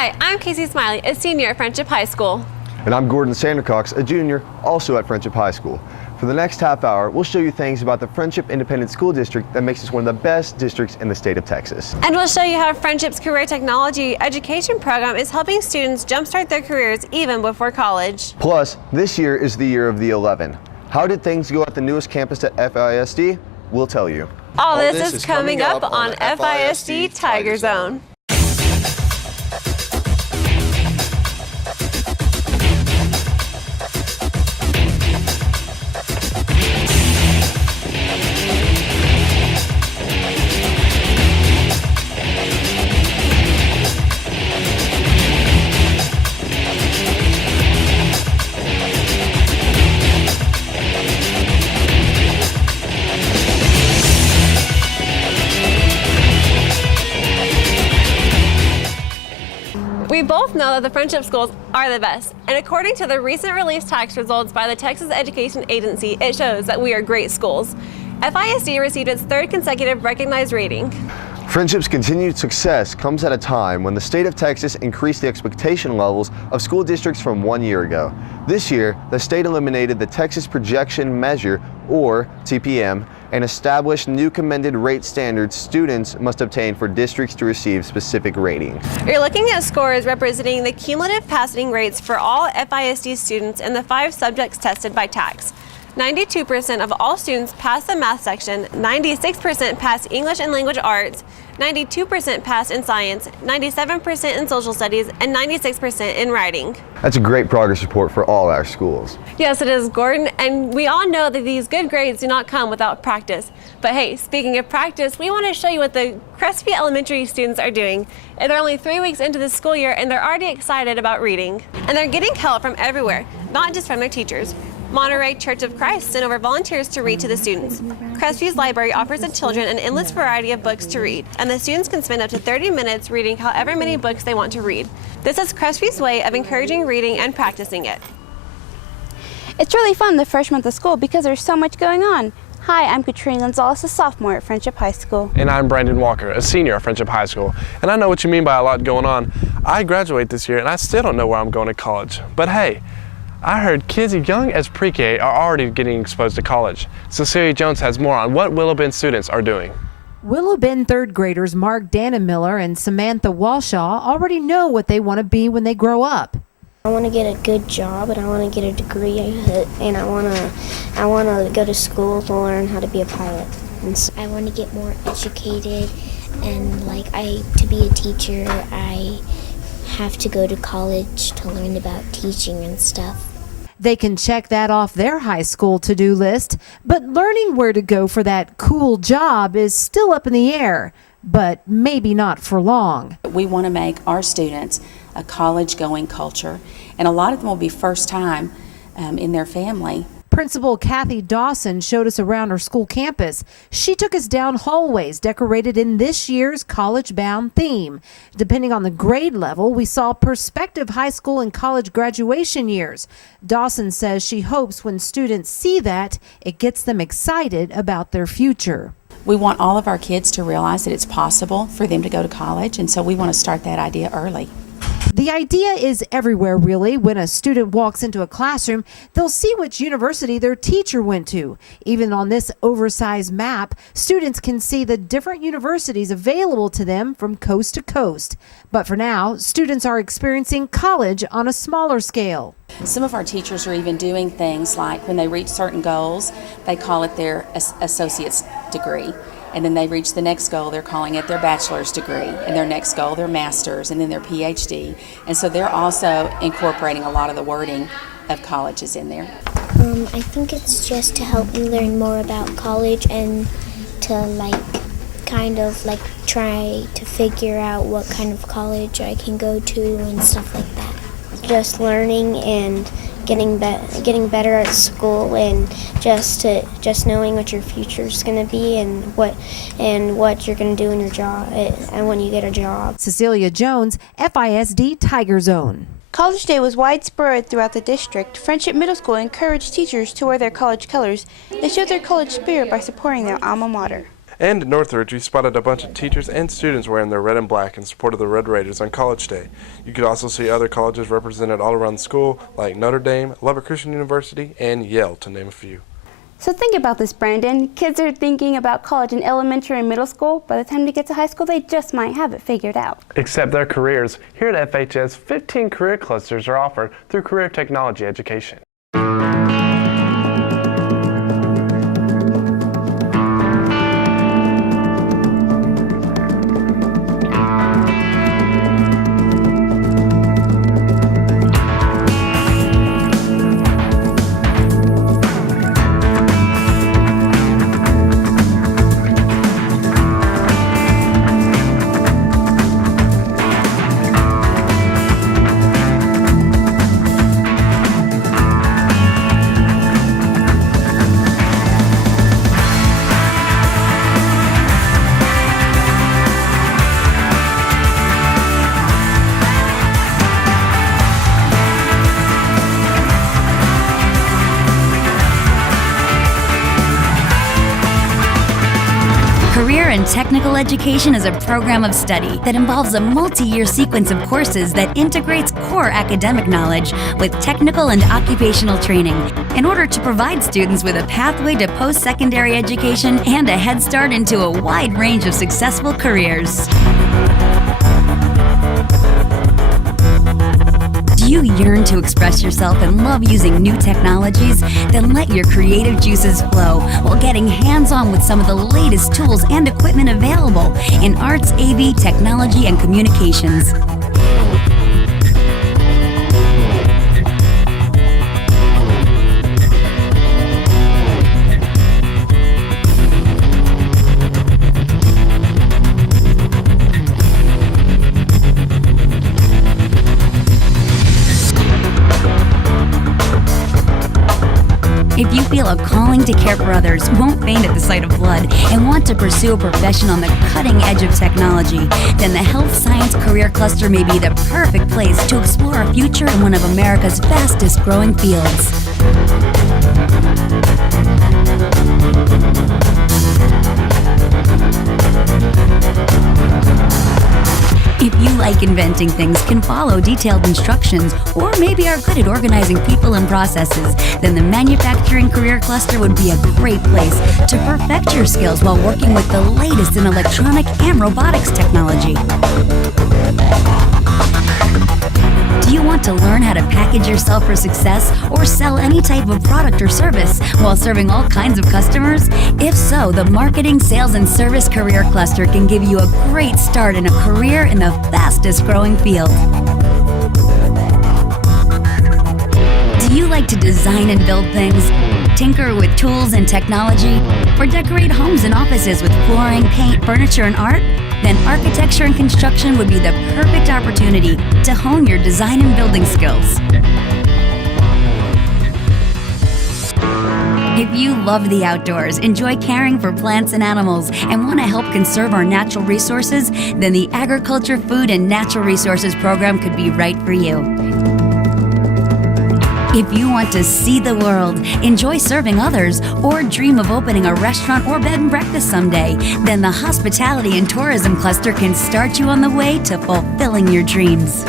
Hi, I'm Casey Smiley, a senior at Friendship High School. And I'm Gordon Sandercox, a junior, also at Friendship High School. For the next half hour, we'll show you things about the Friendship Independent School District that makes us one of the best districts in the state of Texas. And we'll show you how Friendship's Career Technology Education Program is helping students jumpstart their careers even before college. Plus, this year is the year of the 11. How did things go at the newest campus at FISD? We'll tell you. All this is coming up on FISD Tigerzone. We both know that the Friendship schools are the best, and according to the recent released tax results by the Texas Education Agency, it shows that we are great schools. FISD received its third consecutive recognized rating. Friendship's continued success comes at a time when the state of Texas increased the expectation levels of school districts from 1 year ago. This year, the state eliminated the Texas Projection Measure, or TPM, and established new commended rate standards students must obtain for districts to receive specific ratings. You're looking at scores representing the cumulative passing rates for all FISD students in the 5 subjects tested by TAX. 92% of all students pass the math section, 96% pass English and language arts, 92% pass in science, 97% in social studies, and 96% in writing. That's a great progress report for all our schools. Yes, it is, Gordon, and we all know that these good grades do not come without practice. But hey, speaking of practice, we want to show you what the Crestview Elementary students are doing. And they're only 3 weeks into the school year, and they're already excited about reading. And they're getting help from everywhere, not just from their teachers. Monterey Church of Christ sent over volunteers to read to the students. Crestview's library offers the children an endless variety of books to read, and the students can spend up to 30 minutes reading however many books they want to read. This is Crestview's way of encouraging reading and practicing it. It's really fun the first month of school because there's so much going on. Hi, I'm Katrina Gonzalez, a sophomore at Friendship High School. And I'm Brandon Walker, a senior at Friendship High School. And I know what you mean by a lot going on. I graduate this year and I still don't know where I'm going to college. But hey, I heard kids as young as pre-K are already getting exposed to college. Cecilia Jones has more on what Willow Bend students are doing. Willow Bend third graders Mark Dannemiller and Samantha Walshaw already know what they want to be when they grow up. I want to get a good job and I want to get a degree and I want to go to school to learn how to be a pilot. And so I want to get more educated and to be a teacher I have to go to college to learn about teaching and stuff. They can check that off their high school to-do list, but learning where to go for that cool job is still up in the air, but maybe not for long. We want to make our students a college-going culture, and a lot of them will be first time in their family. Principal Kathy Dawson showed us around her school campus. She took us down hallways decorated in this year's college-bound theme. Depending on the grade level, we saw prospective high school and college graduation years. Dawson says she hopes when students see that, it gets them excited about their future. We want all of our kids to realize that it's possible for them to go to college, and so we want to start that idea early. The idea is everywhere, really. When a student walks into a classroom, they'll see which university their teacher went to. Even on this oversized map, students can see the different universities available to them from coast to coast. But for now, students are experiencing college on a smaller scale. Some of our teachers are even doing things like when they reach certain goals, they call it their associate's degree. And then they reach the next goal, they're calling it their bachelor's degree, and their next goal, their master's, and then their PhD. And so they're also incorporating a lot of the wording of colleges in there. I think it's just to help me learn more about college and to try to figure out what kind of college I can go to and stuff like that. Just learning and getting better at school and just knowing what your future is going to be and what you're going to do in your job and when you get a job. Cecilia Jones, FISD Tigerzone. College Day was widespread throughout the district. Friendship Middle School encouraged teachers to wear their college colors. They showed their college spirit by supporting their alma mater. And in Northridge, we spotted a bunch of teachers and students wearing their red and black in support of the Red Raiders on College Day. You could also see other colleges represented all around the school, like Notre Dame, Lubbock Christian University, and Yale, to name a few. So think about this, Brandon. Kids are thinking about college in elementary and middle school. By the time they get to high school, they just might have it figured out. Except their careers. Here at FHS, 15 career clusters are offered through career technology education. Career and Technical Education is a program of study that involves a multi-year sequence of courses that integrates core academic knowledge with technical and occupational training in order to provide students with a pathway to post-secondary education and a head start into a wide range of successful careers. Do you yearn to express yourself and love using new technologies? Then let your creative juices flow while getting hands-on with some of the latest tools and equipment available in arts, AV, technology, and communications. If you feel a calling to care for others, won't faint at the sight of blood, and want to pursue a profession on the cutting edge of technology, then the Health Science Career Cluster may be the perfect place to explore a future in one of America's fastest growing fields. If you like inventing things, can follow detailed instructions, or maybe are good at organizing people and processes, then the Manufacturing Career Cluster would be a great place to perfect your skills while working with the latest in electronic and robotics technology. Do you want to learn how to package yourself for success or sell any type of product or service while serving all kinds of customers? If so, the Marketing, Sales, and Service Career Cluster can give you a great start in a career in the fastest growing field. Do you like to design and build things? Tinker with tools and technology? Or decorate homes and offices with flooring, paint, furniture, and art? Then architecture and construction would be the perfect opportunity to hone your design and building skills. If you love the outdoors, enjoy caring for plants and animals, and want to help conserve our natural resources, then the Agriculture, Food, and Natural Resources program could be right for you. If you want to see the world, enjoy serving others, or dream of opening a restaurant or bed and breakfast someday, then the Hospitality and Tourism Cluster can start you on the way to fulfilling your dreams.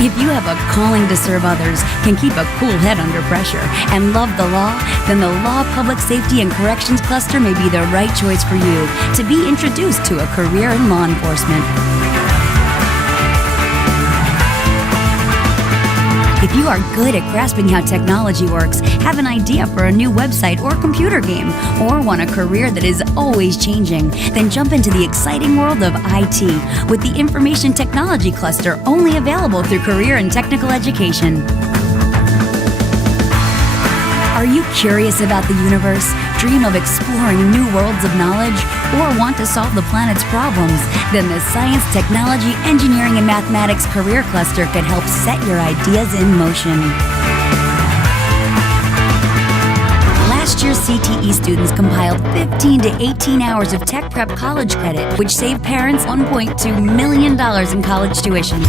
If you have a calling to serve others, can keep a cool head under pressure, and love the law, then the Law, Public Safety, and Corrections Cluster may be the right choice for you to be introduced to a career in law enforcement. If you are good at grasping how technology works, have an idea for a new website or computer game, or want a career that is always changing, then jump into the exciting world of IT with the Information Technology Cluster, only available through Career and Technical Education. Are you curious about the universe, dream of exploring new worlds of knowledge, or want to solve the planet's problems? Then the Science, Technology, Engineering, and Mathematics Career Cluster can help set your ideas in motion. Last Last year's CTE students compiled 15 to 18 hours of tech prep college credit, which saved parents $1.2 million in college tuition.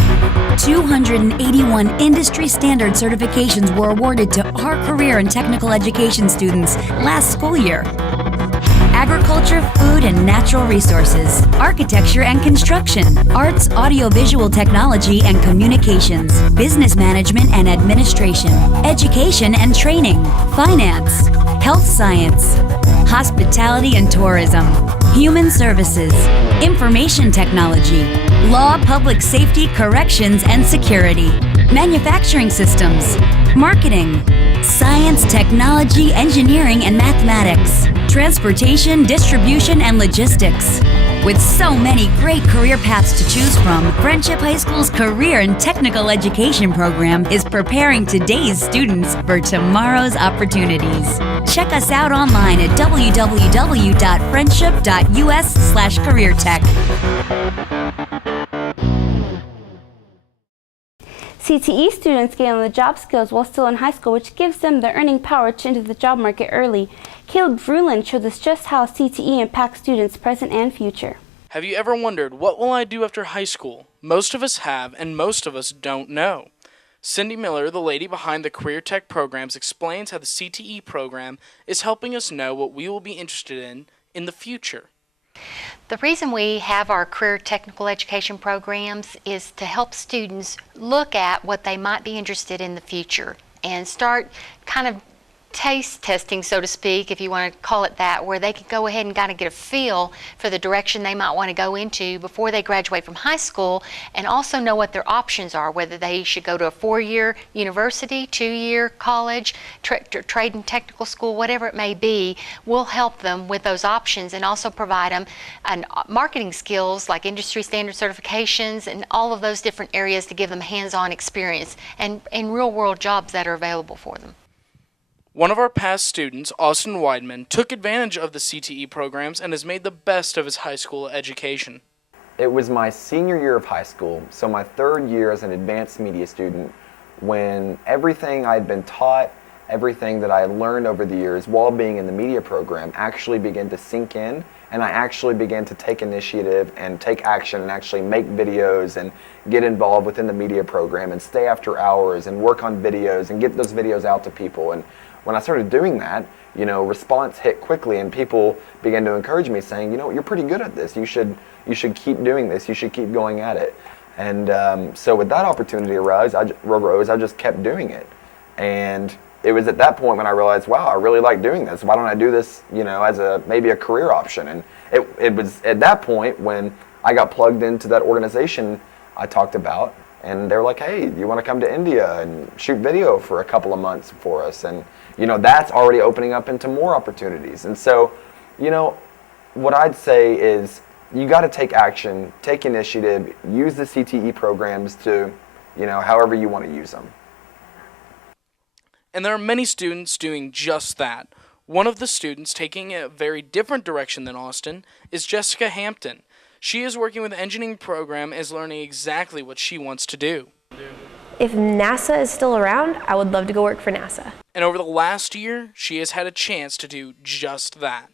281 industry standard certifications were awarded to our career and technical education students last school year. Agriculture, food and natural resources, architecture and construction, arts, audiovisual technology and communications, business management and administration, education and training, finance, health science, hospitality and tourism, human services, information technology, law, public safety, corrections and security, manufacturing systems, marketing, science, technology, engineering and mathematics, transportation, distribution, and logistics. With so many great career paths to choose from, Friendship High School's Career and Technical Education program is preparing today's students for tomorrow's opportunities. Check us out online at www.friendship.us/careertech. CTE students gain on the job skills while still in high school, which gives them the earning power to enter the job market early. Caleb Vrulin showed us just how CTE impacts students present and future. Have you ever wondered, what will I do after high school? Most of us have, and most of us don't know. Cindy Miller, the lady behind the Career Tech programs, explains how the CTE program is helping us know what we will be interested in the future. The reason we have our career technical education programs is to help students look at what they might be interested in the future and start kind of taste testing, so to speak, if you want to call it that, where they can go ahead and kind of get a feel for the direction they might want to go into before they graduate from high school, and also know what their options are, whether they should go to a 4-year university, 2-year college, trade and technical school, whatever it may be. We'll help them with those options and also provide them marketing skills like industry standard certifications and all of those different areas to give them hands-on experience and real-world jobs that are available for them. One of our past students, Austin Weidman, took advantage of the CTE programs and has made the best of his high school education. It was my senior year of high school, so my 3rd year as an advanced media student, when everything I had been taught, everything that I had learned over the years while being in the media program actually began to sink in, and I actually began to take initiative and take action and actually make videos and get involved within the media program and stay after hours and work on videos and get those videos out to people. And when I started doing that, response hit quickly, and people began to encourage me, saying, you're pretty good at this. You should keep doing this. You should keep going at it. And so with that opportunity arose, I just kept doing it. And it was at that point when I realized, wow, I really like doing this. Why don't I do this, as maybe a career option? And it was at that point when I got plugged into that organization I talked about, and they were like, hey, you want to come to India and shoot video for a couple of months for us? And that's already opening up into more opportunities. And so, what I'd say is you got to take action, take initiative, use the CTE programs to, however you want to use them. And there are many students doing just that. One of the students taking a very different direction than Austin is Jessica Hampton. She is working with the engineering program and is learning exactly what she wants to do. If NASA is still around, I would love to go work for NASA. And over the last year, she has had a chance to do just that.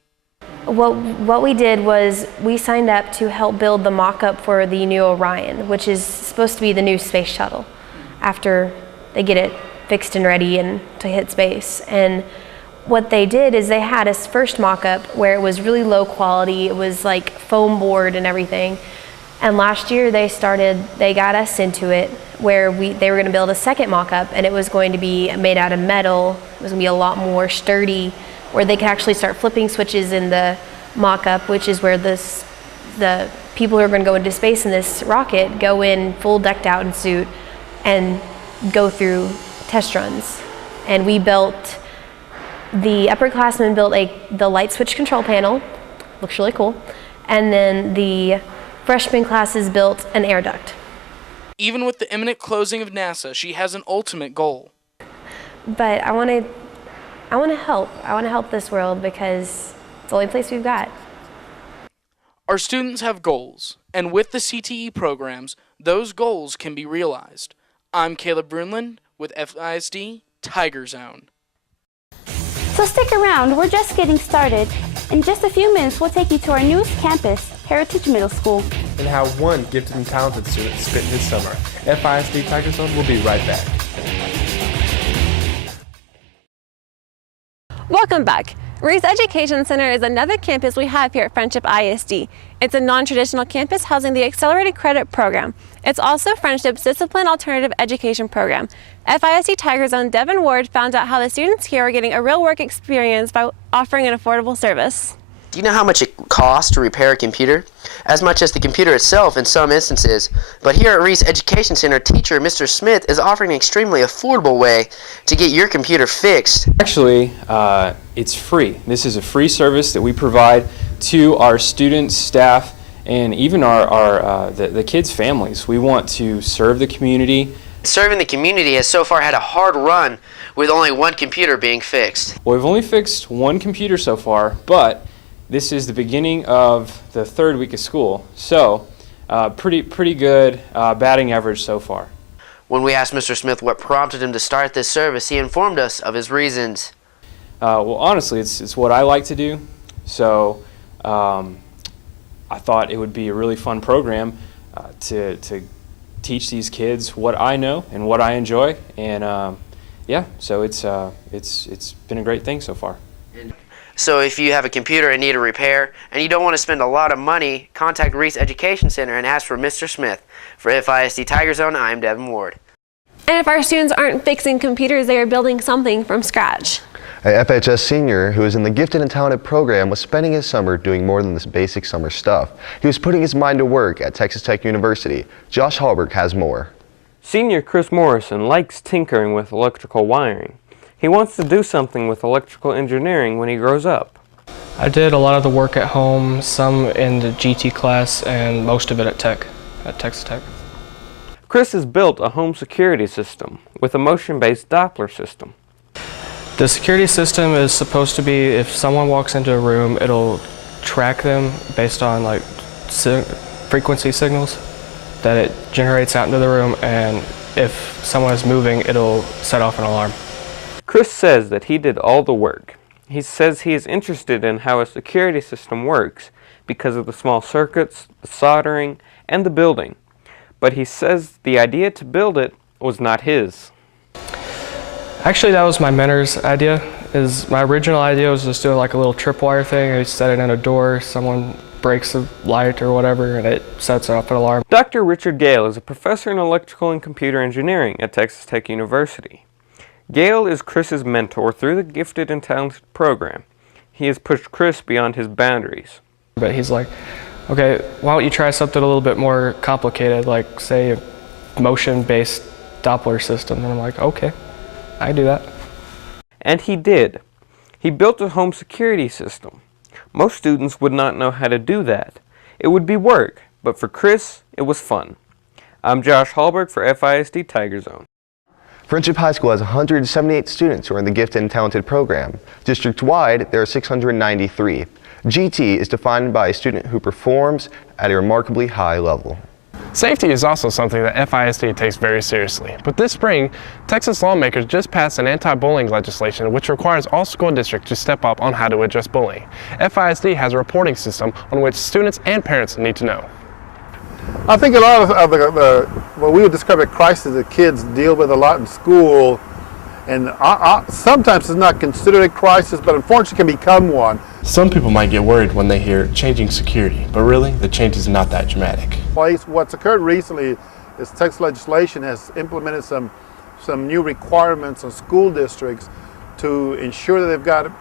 What we did was we signed up to help build the mock-up for the new Orion, which is supposed to be the new space shuttle after they get it fixed and ready and to hit space. And what they did is they had a first mock-up where it was really low quality. It was like foam board and everything. And last year they got us into it where they were going to build a second mock-up, and it was going to be made out of metal. It was going to be a lot more sturdy, where they could actually start flipping switches in the mock-up, which is where the people who are going to go into space in this rocket go in full decked out in suit and go through test runs. And the upperclassmen built the light switch control panel, looks really cool, and then the freshman classes built an air duct. Even with the imminent closing of NASA, she has an ultimate goal. But I want to help. I want to help this world because it's the only place we've got. Our students have goals, and with the CTE programs, those goals can be realized. I'm Caleb Brunland with FISD Tigerzone. So stick around, we're just getting started. In just a few minutes, we'll take you to our newest campus, Heritage Middle School. And how one gifted and talented student spent his summer. FISD Tigerzone will be right back. Welcome back. Reese Education Center is another campus we have here at Friendship ISD. It's a non-traditional campus housing the Accelerated Credit Program. It's also Friendship's Discipline Alternative Education Program. FISD Tigerzone Devin Ward found out how the students here are getting a real work experience by offering an affordable service. Do you know how much it costs to repair a computer? As much as the computer itself in some instances. But here at Reese Education Center, teacher Mr. Smith is offering an extremely affordable way to get your computer fixed. Actually, it's free. This is a free service that we provide to our students, staff, and even the kids' families. We want to serve the community. Serving the community has so far had a hard run with only one computer being fixed. Well, we've only fixed one computer so far, but this is the beginning of the third week of school, so pretty good batting average so far. When we asked Mr. Smith what prompted him to start this service, he informed us of his reasons. Well, honestly, it's what I like to do, so I thought it would be a really fun program to teach these kids what I know and what I enjoy, and yeah, so it's been a great thing so far. So if you have a computer and need a repair, and you don't want to spend a lot of money, contact Reese Education Center and ask for Mr. Smith. For FISD Tigerzone, I'm Devin Ward. And if our students aren't fixing computers, they are building something from scratch. A FHS senior who is in the Gifted and Talented program was spending his summer doing more than this basic summer stuff. He was putting his mind to work at Texas Tech University. Josh Hallberg has more. Senior Chris Morrison likes tinkering with electrical wiring. He wants to do something with electrical engineering when he grows up. I did a lot of the work at home, some in the GT class, and most of it at Texas Tech. Chris has built a home security system with a motion-based Doppler system. The security system is supposed to be, if someone walks into a room, it'll track them based on like frequency signals that it generates out into the room, and if someone is moving, it'll set off an alarm. Chris says that he did all the work. He says he is interested in how a security system works because of the small circuits, the soldering, and the building. But he says the idea to build it was not his. Actually, that was my mentor's idea. My original idea was just doing like a little tripwire thing. I set it in a door, someone breaks the light or whatever, and it sets off an alarm. Dr. Richard Gale is a professor in electrical and computer engineering at Texas Tech University. Gale is Chris's mentor through the Gifted and Talented program. He has pushed Chris beyond his boundaries. But he's like, okay, why don't you try something a little bit more complicated, like say a motion-based Doppler system? And I'm like, okay, I do that. And he did. He built a home security system. Most students would not know how to do that. It would be work, but for Chris, it was fun. I'm Josh Hallberg for FISD Tigerzone. Friendship High School has 178 students who are in the Gifted and Talented program. District-wide, there are 693. GT is defined by a student who performs at a remarkably high level. Safety is also something that FISD takes very seriously. But this spring, Texas lawmakers just passed an anti-bullying legislation which requires all school districts to step up on how to address bullying. FISD has a reporting system on which students and parents need to know. I think a lot of what we would describe as crisis that kids deal with a lot in school, and sometimes it's not considered a crisis, but unfortunately can become one. Some people might get worried when they hear changing security, but really the change is not that dramatic. What's occurred recently is Texas legislation has implemented some new requirements on school districts to ensure that they've got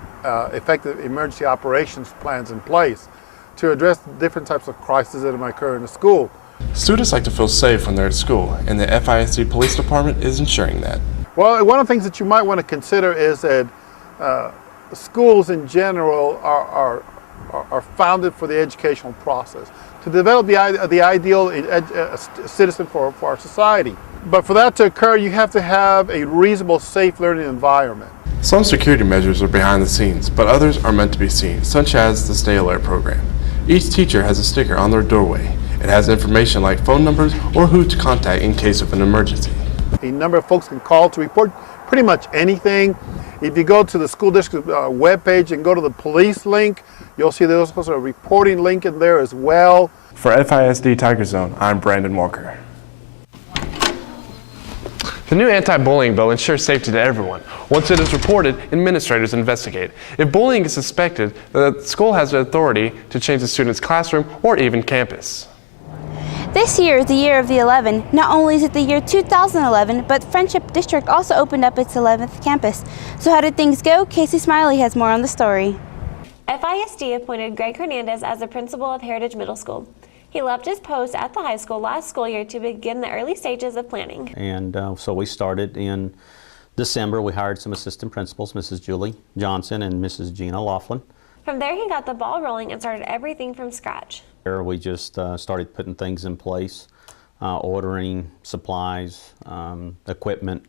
effective emergency operations plans in place to address different types of crises that might occur in the school. Students like to feel safe when they're at school, and the FISD Police Department is ensuring that. Well, one of the things that you might want to consider is that schools in general are founded for the educational process, to develop the ideal citizen for our society. But for that to occur, you have to have a reasonable, safe learning environment. Some security measures are behind the scenes, but others are meant to be seen, such as the Stay Alert program. Each teacher has a sticker on their doorway. It has information like phone numbers or who to contact in case of an emergency. A number of folks can call to report pretty much anything, If you go to the school district webpage and go to the police link, you'll see there's also a reporting link in there as well. For FISD Tigerzone, I'm Brandon Walker. The new anti-bullying bill ensures safety to everyone. Once it is reported, administrators investigate. If bullying is suspected, the school has the authority to change the student's classroom or even campus. This year is the year of the 11. Not only is it the year 2011, but Friendship District also opened up its 11th campus. So how did things go? Casey Smiley has more on the story. FISD appointed Greg Hernandez as the principal of Heritage Middle School. He left his post at the high school last school year to begin the early stages of planning. And so we started in December. We hired some assistant principals, Mrs. Julie Johnson and Mrs. Gina Laughlin. From there, he got the ball rolling and started everything from scratch. We just started putting things in place, ordering supplies, equipment,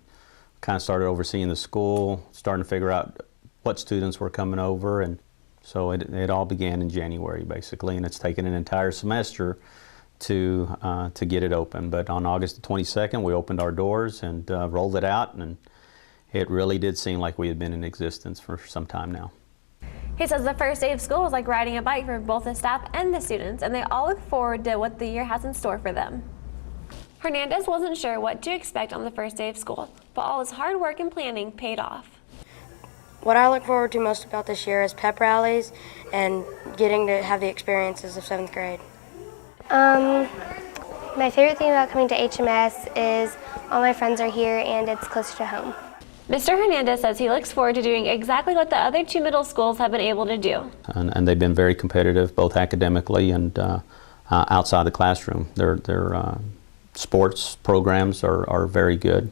kind of started overseeing the school, starting to figure out what students were coming over, and so it all began in January basically, and it's taken an entire semester to get it open. But on August the 22nd, we opened our doors and rolled it out, and it really did seem like we had been in existence for some time now. He says the first day of school was like riding a bike for both the staff and the students, and they all look forward to what the year has in store for them. Hernandez wasn't sure what to expect on the first day of school, but all his hard work and planning paid off. What I look forward to most about this year is pep rallies and getting to have the experiences of 7th grade. My favorite thing about coming to HMS is all my friends are here and it's closer to home. Mr. Hernandez says he looks forward to doing exactly what the other two middle schools have been able to do. And they've been very competitive, both academically and outside the classroom. Their sports programs are very good.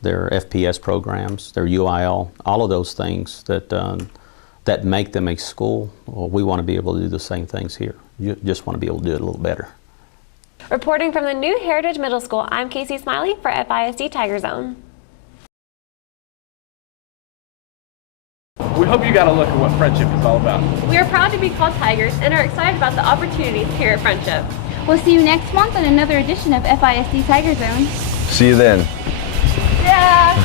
Their FPS programs, their UIL, all of those things that make them a school, well, we want to be able to do the same things here. You just want to be able to do it a little better. Reporting from the new Heritage Middle School, I'm Casey Smiley for FISD Tigerzone. We hope you got a look at what Friendship is all about. We are proud to be called Tigers and are excited about the opportunities here at Friendship. We'll see you next month on another edition of FISD Tigerzone. See you then. Yeah.